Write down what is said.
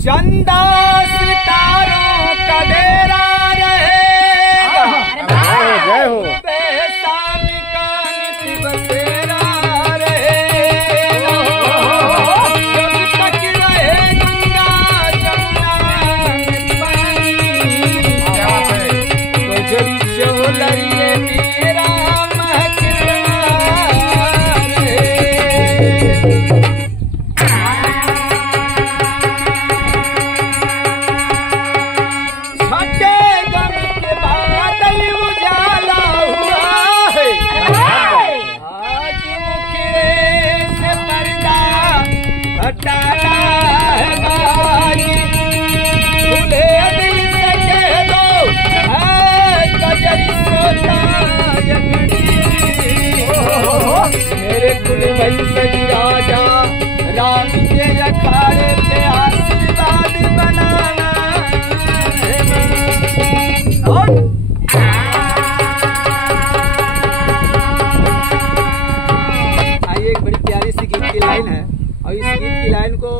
चंदा सितारों का डेरा रहेगा। जय हो। बेसामी का नित्य बसेरा रहेगा। जब तक रहे गंगा जमुना में पानी, गजरी चौलरिए मेरा महकना रहे। हटाना है बाजी, खुले दिल से कह दो है कजरी सोता जगड़ी। मेरे कुल वंशज राजा राम के अखाड़े पे आशीर्वाद बनाना है। आइए, एक बड़ी प्यारी सी गीत की लाइन है और इस गीत की लाइन को